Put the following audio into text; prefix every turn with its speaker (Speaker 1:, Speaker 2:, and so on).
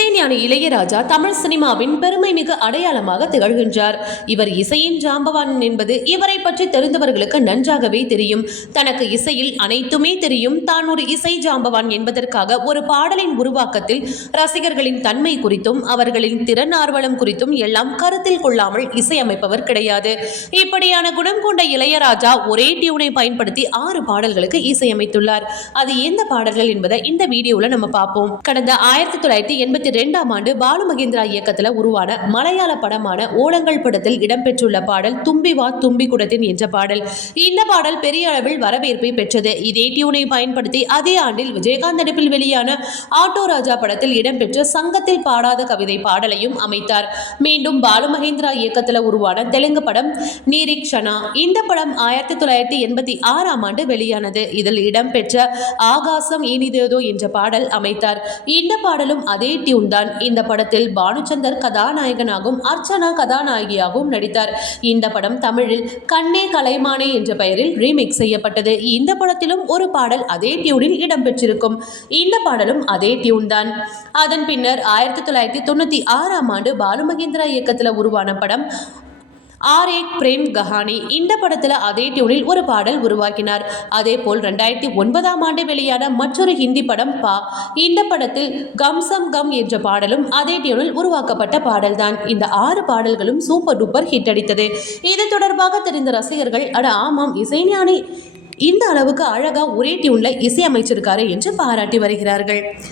Speaker 1: இசைஞானி இளையராஜா தமிழ் சினிமாவின் பெருமை மிகு அடையாளமாக திகழ்கின்றார். இவர் இசையின் ஜாம்பவான் என்பது இவரை பற்றி தெரிந்தவர்களுக்கு நன்றாகவே தெரியும். தனக்கு இசையில் அனைத்துமே தெரியும். தான் ஒரு இசை ஜாம்பவான் என்பதற்காக ஒரு பாடலின் உருவாக்கத்தில் ரசிகர்களின் தன்மை குறித்தும் அவர்களின் திறன் ஆர்வலம் குறித்தும் எல்லாம் கருத்தில் கொள்ளாமல் இசையமைப்பவர் கிடையாது. இப்படியான குணம் கொண்ட இளையராஜா ஒரே டியூனை பயன்படுத்தி ஆறு பாடல்களுக்கு இசையமைத்துள்ளார். அது எந்த பாடல்கள் என்பதை இந்த வீடியோவில் நம்ம பார்ப்போம். கடந்த ஆயிரத்தி தொள்ளாயிரத்தி எண்பத்தி ரெண்டாம் ஆண்டு பாலு மகேந்திரா இயக்கத்தில் உருவான மலையாள படமான ஓலங்கள் படத்தில் இடம்பெற்றுள்ள பாடல் தும்பி வா தும்பி குடத்தின் என்ற பாடல். இந்த பாடல் பெரிய அளவில் வரவேற்பை பெற்றது. இதே டியூனை பயன்படுத்தி அதே ஆண்டில் விஜயகாந்த் நடிப்பில் வெளியான ஆட்டோ ராஜா படத்தில் இடம்பெற்ற சங்கத்தில் பாடாத கவிதை பாடலையும் அமைத்தார். மீண்டும் பாலு மகேந்திரா இயக்கத்தில் உருவான தெலுங்கு படம் நீரிக்ஷனா இந்த படம் ஆயிரத்தி தொள்ளாயிரத்தி எண்பத்தி ஆறாம் ஆண்டு வெளியானது. இதில் இடம்பெற்ற ஆகாசம் இனிதேதோ என்ற பாடல் அமைத்தார். இந்த பாடலும் அதே டியூன் தான் இந்த படத்தில் பானுச்சந்தர் கதாநாயகனாகவும் அர்ச்சனா கதாநாயகியாகவும் நடித்தார். இந்த படம் தமிழில் கண்ணே கலைமானே என்ற பெயரில் ரீமேக் செய்யப்பட்டது. இந்த படத்திலும் ஒரு பாடல் அதே டியூனில் இடம்பெற்றிருக்கும். இந்த பாடலும் அதே டியூன் தான் அதன் பின்னர் ஆயிரத்தி தொள்ளாயிரத்தி தொண்ணூற்றி ஆறாம் ஆண்டு பாலு மகேந்திரா இயக்கத்தில் உருவான படம் ஆர் ஏக் பிரேம் கஹானி இந்த படத்தில் அதே டியூனில் ஒரு பாடல் உருவாக்கினார். அதே போல் ரெண்டாயிரத்தி ஒன்பதாம் ஆண்டு வெளியான மற்றொரு ஹிந்தி படம் பா. இந்த படத்தில் கம் சம் கம் என்ற பாடலும் அதே டியூனில் உருவாக்கப்பட்ட பாடல்தான். இந்த ஆறு பாடல்களும் சூப்பர் டூப்பர் ஹிட் அடித்தது. இது தொடர்பாக தெரிந்த ரசிகர்கள் அட ஆமாம் இசைஞானி இந்த அளவுக்கு அழகா ஒரே டியூன்ல இசையமைச்சிருக்காரு என்று பாராட்டி வருகிறார்கள்.